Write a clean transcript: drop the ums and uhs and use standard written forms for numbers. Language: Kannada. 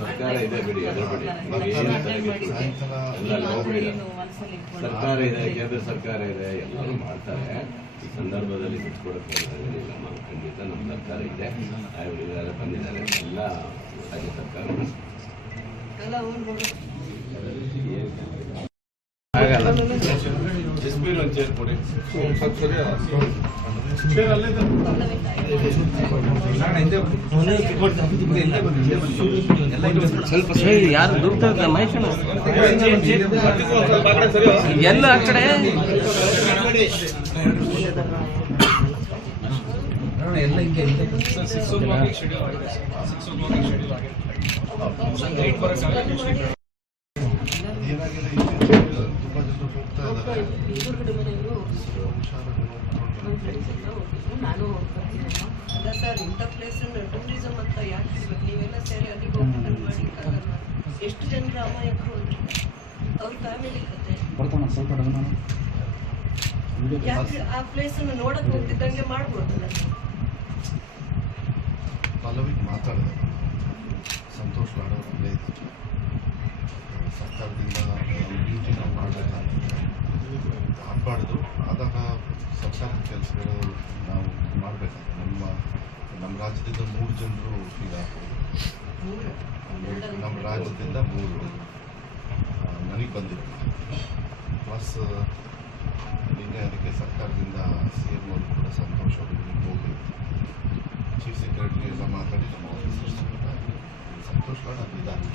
ಸರ್ಕಾರ ಇದೆ ಬಿಡಿ, ಎದುರುಬಿಡಿ, ಏನು ಎಲ್ಲ ಹೋಗ್ಬಿಡಿ. ಸರ್ಕಾರ ಇದೆ, ಕೇಂದ್ರ ಸರ್ಕಾರ ಇದೆ, ಎಲ್ಲರೂ ಮಾಡ್ತಾರೆ. ಈ ಸಂದರ್ಭದಲ್ಲಿ ಬಿಟ್ಕೊಡಕ್ಕೆ ಏನಿಲ್ಲಮ್ಮ, ಖಂಡಿತ ನಮ್ಮ ಸರ್ಕಾರ ಇದೆ, ಇವರಿಗೆಲ್ಲ ಬಂದಿದ್ದಾರೆ, ಎಲ್ಲ ರಾಜ್ಯ ಸರ್ಕಾರ ಆಗಲ್ಲ. ಎಸ್ಪಿ ಒಂದು ಚೇರ್ ಕೊಡಿ. ಸ್ವಲ್ಪ ಯಾರು ದುಡ್ಡು ಮೈಕಣ ಎಲ್ಲ ಆ ಕಡೆ ಎಲ್ಲ ಹಿಂಗೆ ನಾನು ಅಲ್ಲ ಸರ್, ಇಂಥ ಪ್ಲೇಸ್ ಟೂರಿಸಮ್ ಅಂತ ಯಾಕೆ ನೀವೆಲ್ಲ ಸೇರಿ ಅಲ್ಲಿಗೆ ಹೋಗಿ ಮಾಡಿಕ್ಕಾಗಲ್ಲ. ಎಷ್ಟು ಜನರ ಅಮಾಯಕರು ಅವ್ರ ಫ್ಯಾಮಿಲಿ ಕತೆ ಯಾಕೆ ಆ ಪ್ಲೇಸ್ ಅನ್ನು ನೋಡಕ್ ಹೋಗ್ತಿದ್ದಂಗೆ ಮಾಡ್ಬೋದಲ್ಲ. ಪಲ್ಲವಿಗೆ ಮಾತಾಡಿದೆ, ಸಂತೋಷ್ ಲಾಡ್ ಅವರು ಅಲ್ಲೇ ಇದ್ದಾರೆ. ಸರ್ಕಾರದಿಂದ ಡ್ಯೂಟಿ ನಾವು ಮಾಡಬೇಕಾಗುತ್ತೆ, ಆಗಬಾರ್ದು. ಆದಾಗ ಸರ್ಕಾರದ ಕೆಲಸಗಳು ನಾವು ಮಾಡಬೇಕಾಗುತ್ತೆ. ನಮ್ಮ ರಾಜ್ಯದಿಂದ 3 ಜನರು ಇದಾಗ್ಬೋದು. ನಮ್ಮ ರಾಜ್ಯದಿಂದ 3 ನನಗೆ ಬಂದಿರುತ್ತೆ. ಪ್ಲಸ್ ನಿನ್ನೆ ಅದಕ್ಕೆ ಸರ್ಕಾರದಿಂದ CM ಅವರು ಕೂಡ ಸಂತೋಷ್ ಅವರಿಗೆ ಹೋಗಿ ಚೀಫ್ ಸೆಕ್ರೆಟರಿ ಎಲ್ಲ ಮಾತಾಡಿ ನಮ್ಮ ಆಫೀಸರ್ಸ್ ಸಂತೋಷ್ ಲಾಡ್ ಅಲ್ಲಿದ್ದಾರೆ.